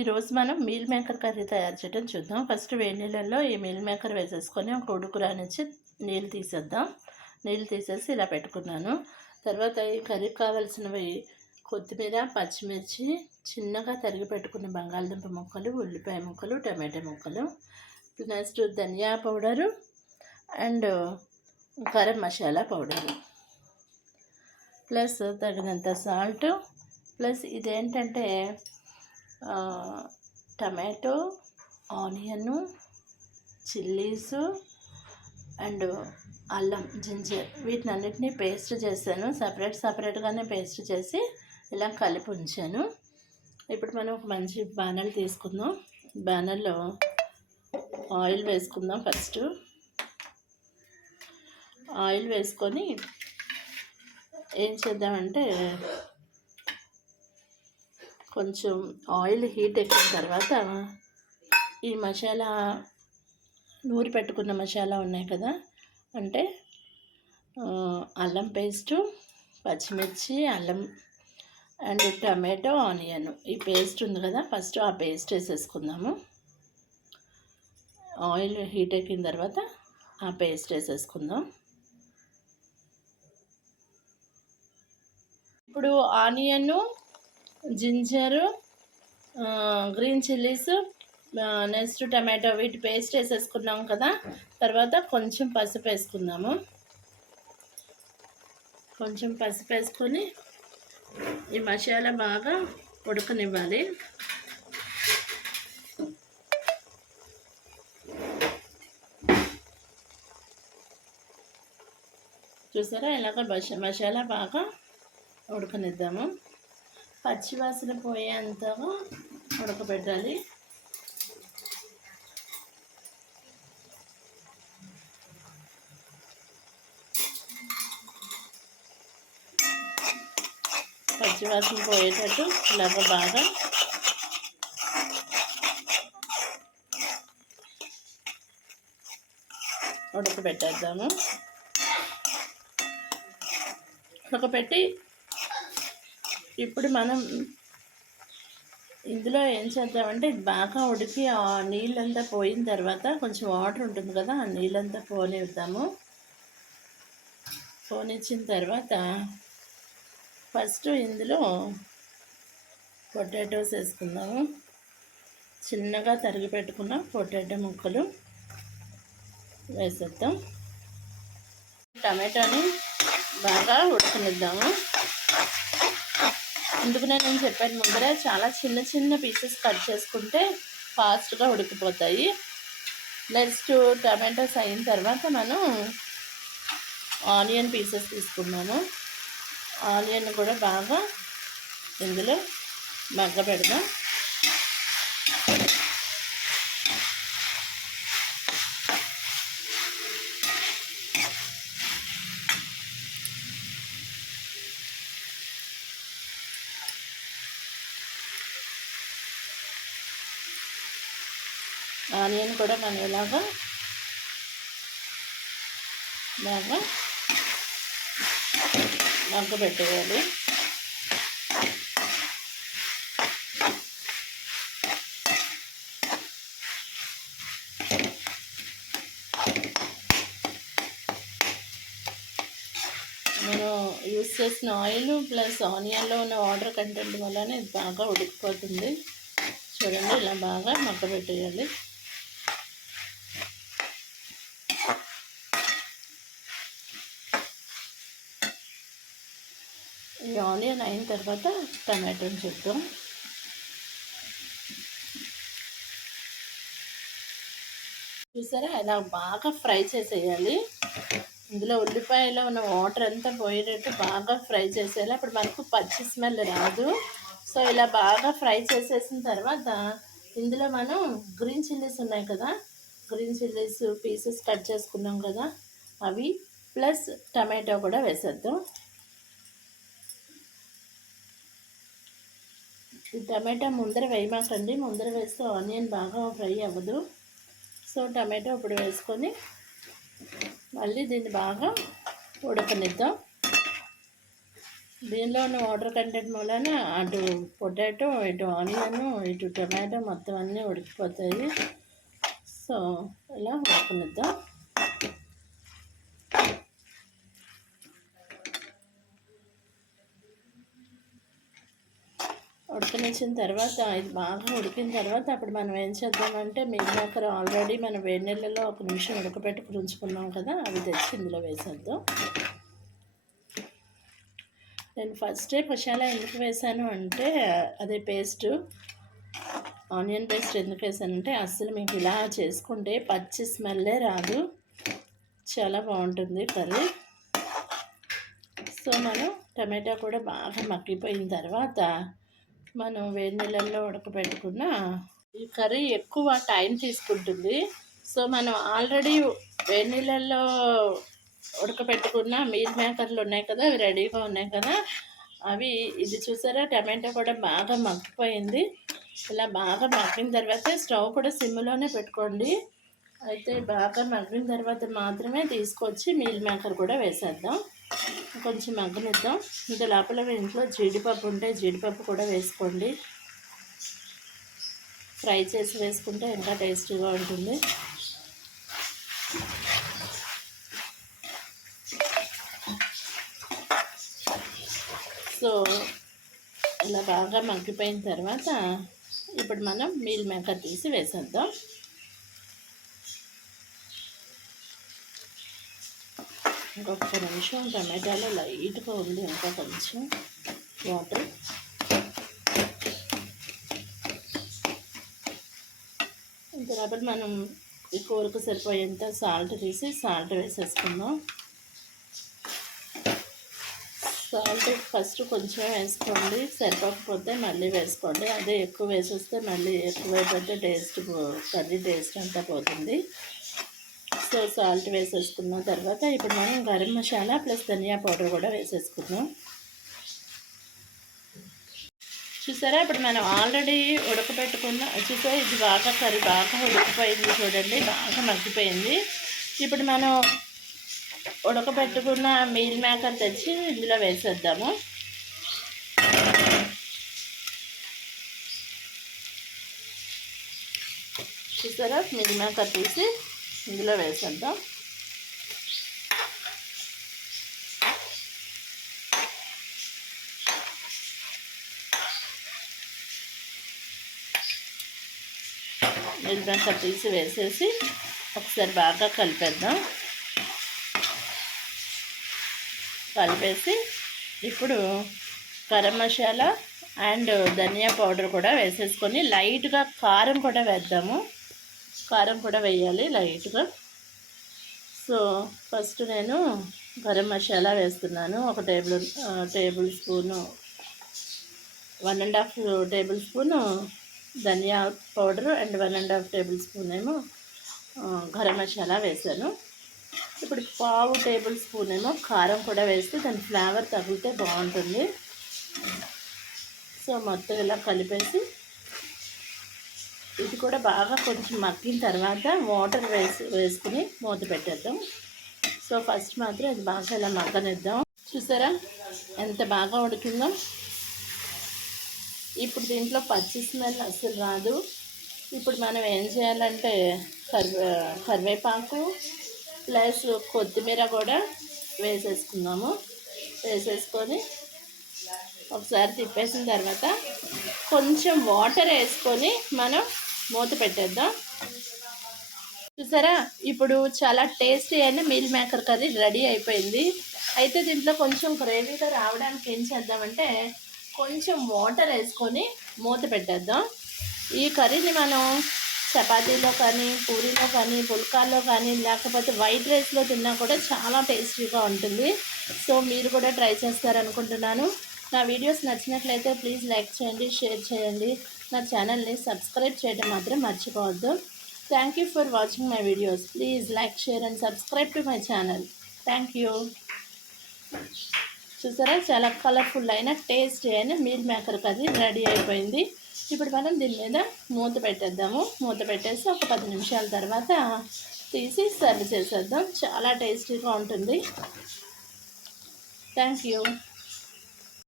ఈరోజు మనం meal maker curry తయారు చేయడం చూద్దాం. ఫస్ట్ వేడి నీళ్ళల్లో ఈ మీల్ మేకర్ వేసేసుకొని ఒక ఉడుకు రానిచ్చి నీళ్ళు తీసేద్దాం. నీళ్ళు తీసేసి ఇలా పెట్టుకున్నాను. తర్వాత ఈ కర్రీకి కావాల్సినవి కొత్తిమీర, పచ్చిమిర్చి, చిన్నగా తరిగి పెట్టుకున్న బంగాళదుంప ముక్కలు, ఉల్లిపాయ ముక్కలు, టమాటా ముక్కలు, నెక్స్ట్ ధనియా powder and garam masala powder, plus తగినంత సాల్ట్, ప్లస్ ఇదేంటంటే టమాటో, ఆనియను, చిల్లీసు అండ్ అల్లం, జింజర్ వీటినన్నిటినీ పేస్ట్ చేశాను. సపరేట్గానే పేస్ట్ చేసి ఇలా కలిపి ఉంచాను. ఇప్పుడు మనం ఒక మంచి బాణలు తీసుకుందాం. బాణల్లో ఆయిల్ వేసుకుందాం. ఫస్ట్ ఆయిల్ వేసుకొని ఏం చేద్దామంటే కొంచెం ఆయిల్ హీట్ ఎక్కిన తర్వాత ఈ మసాలా నూరి పెట్టుకున్న మసాలా ఉన్నాయి కదా, అంటే అల్లం పేస్టు, పచ్చిమిర్చి, అల్లం అండ్ టమాటో, ఆనియన్ ఈ పేస్ట్ ఉంది కదా, ఫస్ట్ ఆ పేస్ట్ వేసేసుకుందాము. ఆయిల్ హీట్ ఎక్కిన తర్వాత ఆ పేస్ట్ వేసేసుకుందాం. ఇప్పుడు onion, ginger, green chillies, next tomato వీటి పేస్ట్ వేసేసుకున్నాం కదా. తర్వాత కొంచెం పసుపు వేసుకుందాము. కొంచెం పసుపు వేసుకొని ఈ మసాలా బాగా ఉడకనివ్వాలి. చూసారా, ఇలాగ మసాలా బాగా ఉడకనిద్దాము. పచ్చివాసన పోయేంతగా ఉడకబెట్టాలి. పచ్చివాసన పోయేటట్టు ఇలాగ బాగా ఉడకబెట్టేద్దాము. ఉడకబెట్టి ఇప్పుడు మనం ఇందులో ఏం చేద్దామంటే ఇది బాగా ఉడికి ఆ నీళ్ళంతా పోయిన తర్వాత కొంచెం వాటర్ ఉంటుంది కదా, ఆ నీళ్ళంతా పోనిద్దాము. పోనిచ్చిన తర్వాత ఫస్ట్ ఇందులో పొటాటోస్ వేసుకుందాము. చిన్నగా తరిగి పెట్టుకున్న పొటాటో ముక్కలు వేసేద్దాం. టమాటాని బాగా ఉడకనిద్దాము. అందుకనే నేను చెప్పాను ముందరే, చాలా చిన్న చిన్న పీసెస్ కట్ చేసుకుంటే ఫాస్ట్గా ఉడికిపోతాయి. నెక్స్ట్ టమాటోస్ అయిన తర్వాత మనం ఆనియన్ పీసెస్ తీసుకున్నాము. ఆనియన్ కూడా బాగా ఇందులో మగ్గబెడదాం. ఆనియన్ కూడా మనం ఇలాగా బాగా మగ్గబెట్టేయాలి. నేను యూస్ చేసిన ఆయిల్ ప్లస్ ఆనియన్లో ఉన్న వాటర్ కంటెంట్ వల్లనే ఇది బాగా ఉడికిపోతుంది. చూడండి, ఇలా బాగా మగ్గబెట్టేయాలి. ఈ ఆనియన్ అయిన తర్వాత టమాటోని చూద్దాం. చూసారా, ఇలా బాగా ఫ్రై చేసేయాలి. ఇందులో ఉల్లిపాయలో ఉన్న వాటర్ అంతా పోయేటట్టు బాగా ఫ్రై చేసేయాలి. అప్పుడు మనకు పచ్చి స్మెల్ రాదు. సో ఇలా బాగా ఫ్రై చేసేసిన తర్వాత ఇందులో మనం గ్రీన్ చిల్లీస్ ఉన్నాయి కదా, గ్రీన్ చిల్లీస్ పీసెస్ కట్ చేసుకున్నాం కదా, అవి ప్లస్ టమాటో కూడా వేసేద్దాం. ఈ టమాటా ముందర వేయమాకండి, ముందర వేస్తే ఆనియన్ బాగా ఫ్రై అవ్వదు. సో టమాటో ఇప్పుడు వేసుకొని మళ్ళీ దీన్ని బాగా ఉడకనిద్దాం. దీనిలో ఉన్న వాటర్ కంటెంట్ మూలన అటు పొటాటో, ఇటు ఆనియన్, ఇటు టొమాటో మొత్తం అన్నీ ఉడికిపోతాయి. సో ఇలా ఉడకనిద్దాం. ఉడకనిచ్చిన తర్వాత ఇది బాగా ఉడికిన తర్వాత అప్పుడు మనం ఏం చేద్దామంటే మీల్ మేకర్ ఆల్రెడీ మనం వేడి నీళ్ళలో 1 నిమిషం ఉడకపెట్టుకుని ఉంచుకున్నాం కదా, అవి తెచ్చి ఇందులో వేసేద్దాం. నేను ఫస్టే మసాలా ఎందుకు వేసాను అంటే అదే పేస్ట్, ఆనియన్ పేస్ట్ ఎందుకు వేసానంటే అస్సలు మీకు ఇలా చేసుకుంటే పచ్చి స్మెల్లే రాదు, చాలా బాగుంటుంది కర్రీ. సో మనం టమాటా కూడా బాగా మగ్గిపోయిన తర్వాత మనం వేడి నీళ్ళల్లో ఉడకబెట్టుకున్న ఈ కర్రీ ఎక్కువ టైం తీసుకుంటుంది. సో మనం ఆల్రెడీ వేడి నీళ్ళల్లో ఉడకబెట్టుకున్న మీల్ మేకర్లు ఉన్నాయి కదా, అవి రెడీగా ఉన్నాయి కదా, అవి ఇది చూసారా టమాటా కూడా బాగా మగ్గిపోయింది. ఇలా బాగా మగ్గిన తర్వాత స్టవ్ కూడా సిమ్లోనే పెట్టుకోండి. అయితే బాగా మగ్గిన తర్వాత మాత్రమే తీసుకొచ్చి మీల్ మేకర్ కూడా వేసేద్దాం. కొంచెం మగ్గనిద్దాం. ఇంత లోపల ఇంట్లో జీడిపప్పు ఉంటే జీడిపప్పు కూడా వేసుకోండి. ఫ్రై చేసి వేసుకుంటే ఇంకా టేస్టీగా ఉంటుంది. సో ఇలా బాగా మగ్గిపోయిన తర్వాత ఇప్పుడు మనం మీల్ మేకర్ తీసి వేసేద్దాం. ఇంకొక నిమిషం టమాటాలో లైట్గా ఉంది, ఇంకా కొంచెం వాటర్. ఇంత మనం ఈ కూరకు సరిపోయేంత సాల్ట్ తీసి సాల్ట్ వేసేసుకుందాం. సాల్ట్ ఫస్ట్ కొంచెం వేసుకోండి, సరిపోకపోతే మళ్ళీ వేసుకోండి. అదే ఎక్కువ వేసేస్తే మళ్ళీ ఎక్కువైపోతే కర్రీ టేస్ట్ అంతా పోతుంది. సో సాల్ట్ వేసేసుకున్న తర్వాత ఇప్పుడు మనం గరం మసాలా ప్లస్ ధనియా పౌడర్ కూడా వేసేసుకుందాం. చూసారా ఇప్పుడు మనం ఆల్రెడీ ఉడకబెట్టుకున్న చూసారా, ఇది బాగా కర్రీ బాగా ఉడికిపోయింది చూడండి, బాగా మగ్గిపోయింది. ఇప్పుడు మనం ఉడకబెట్టుకున్న మీల్ మేకర్ తెచ్చి ఇందులో వేసేద్దాము. చూసారా మీల్ మేకర్ తీసి ఇందులో వేసేద్దాం. మీల్ మేకర్ తీసి వేసేసి ఒకసారి బాగా కలిపేద్దాం. కలిపేసి ఇప్పుడు గరం మసాలా అండ్ ధనియా పౌడర్ కూడా వేసేసుకొని లైట్గా కారం కూడా వేద్దాము. కారం కూడా వేయాలి లైట్గా. సో ఫస్ట్ నేను గరం మసాలా వేస్తున్నాను. 1 టేబుల్ స్పూను, 1.5 టేబుల్ స్పూను ధనియా పౌడర్ అండ్ 1.5 టేబుల్ స్పూన్ ఏమో గరం మసాలా వేసాను. ఇప్పుడు 1/2 టేబుల్ స్పూన్ ఏమో కారం కూడా వేస్తే దాని ఫ్లేవర్ తగిలితే బాగుంటుంది. సో మొత్తం ఇలా కలిపేసి ఇది కూడా బాగా కొంచెం మగ్గిన తర్వాత వాటర్ వేసుకుని మూత పెట్టేద్దాం. సో ఫస్ట్ మాత్రం ఇది బాగా ఇలా మగ్గనిద్దాం. చూసారా ఎంత బాగా ఉడికిందో. ఇప్పుడు దీంట్లో పచ్చి స్మెల్ అస్సలు రాదు. ఇప్పుడు మనం ఏం చేయాలంటే కరివేపాకు ప్లస్ కొత్తిమీర కూడా వేసేసుకుందాము. వేసేసుకొని ఒకసారి తిప్పేసిన తర్వాత కొంచెం వాటర్ వేసుకొని మనం మూత పెట్టేద్దాం. చూసారా ఇప్పుడు చాలా టేస్టీ అయిన మీల్ మేకర్ కర్రీ రెడీ అయిపోయింది. అయితే దీంట్లో కొంచెం గ్రేవీగా రావడానికి ఏం చేద్దామంటే కొంచెం వాటర్ వేసుకొని మూత పెట్టేద్దాం. ఈ కర్రీని మనం చపాతీలో కానీ, పూరీలో కానీ, పుల్కాల్లో కానీ, లేకపోతే వైట్ రైస్లో తిన్నా కూడా చాలా టేస్టీగా ఉంటుంది. సో మీరు కూడా ట్రై చేస్తారనుకుంటున్నాను. నా వీడియోస్ నచ్చినట్లయితే ప్లీజ్ లైక్ చేయండి, షేర్ చేయండి. నా ఛానల్ని సబ్స్క్రైబ్ చేయడం మాత్రం మర్చిపోవద్దు. Thank you for watching my videos. Please like, share and subscribe to my channel. Thank you. చూసారా చాలా కలర్ఫుల్ అయిన టేస్టీ అయిన మీల్ మేకర్ కర్రీ రెడీ అయిపోయింది. ఇప్పుడు మనం దీని మీద మూత పెట్టేద్దాము. మూత పెట్టేసి ఒక 10 నిమిషాల తర్వాత తీసి సర్వ్ చేసేద్దాం. చాలా టేస్టీగా ఉంటుంది. Thank you.